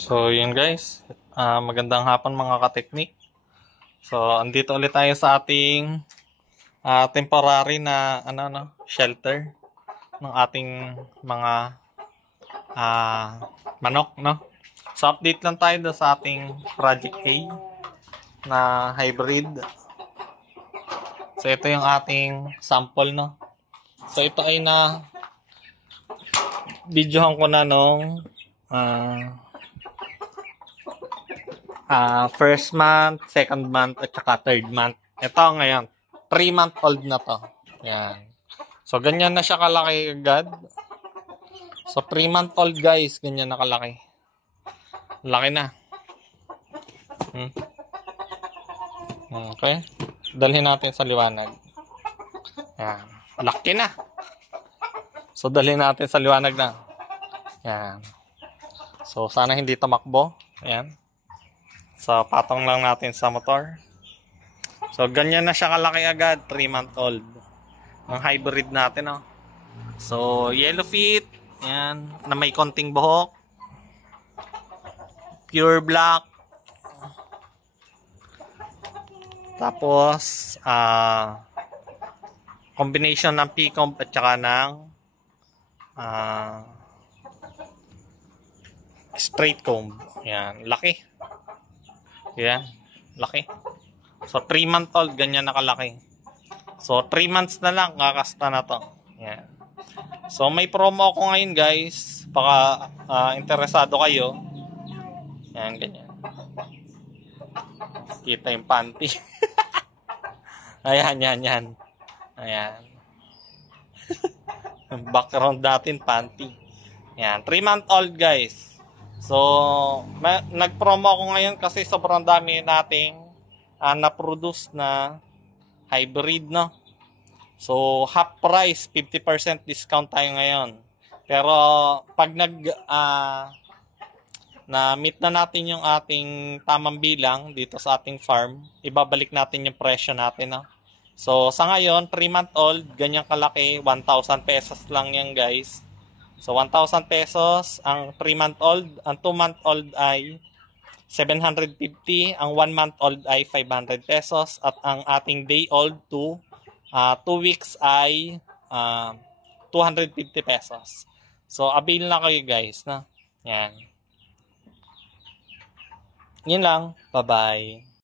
So, yun guys. Magandang hapon mga kateknik. So, andito ulit tayo sa ating temporary na shelter ng ating mga manok, no? So, update lang tayo sa ating Project A na hybrid. So, ito yung ating sample, no? So, ito ay na videohan ko na nung first month, second month, at saka third month. Ito ngayon, 3-month-old na to. Yan. So, ganyan na siya kalaki agad. So, 3-month-old guys, ganyan na kalaki. Laki na. Okay. Dalhin natin sa liwanag. Yan. Laki na. So, dalhin natin sa liwanag na. Yan. So, sana hindi tumakbo. Yan. So, patong lang natin sa motor. So, ganyan na siya kalaki agad. 3-month-old. Ang hybrid natin, oh. So, yellow feet. Yan. Na may konting buhok. Pure black. Tapos, combination ng P-comb at saka ng straight comb. Yan. Laki. Yan. Laki. So, 3-month-old, ganyan nakalaki. So, 3 months na lang, kakasta na to. Yan. So, may promo ako ngayon, guys. Baka interesado kayo. Yan, ganyan. Kita yung panty. Ayan, yan. Ayan. Background natin, panty. Yan. 3-month-old, guys. So, nag-promo ako ngayon kasi sobrang dami nating na-produce na hybrid, no? So, half price, 50% discount tayo ngayon. Pero, pag na-meet na natin yung ating tamang bilang dito sa ating farm, ibabalik natin yung presyo natin, no? So, sa ngayon, 3-month-old, ganyang kalaki, 1,000 pesos lang yan, guys. So, 1,000 pesos ang 3-month-old. Ang 2-month-old ay 750. Ang 1-month-old ay 500 pesos. At ang ating day-old to 2 weeks ay 250 pesos. So, avail na kayo guys. Na? Yan. Yun lang. Bye-bye.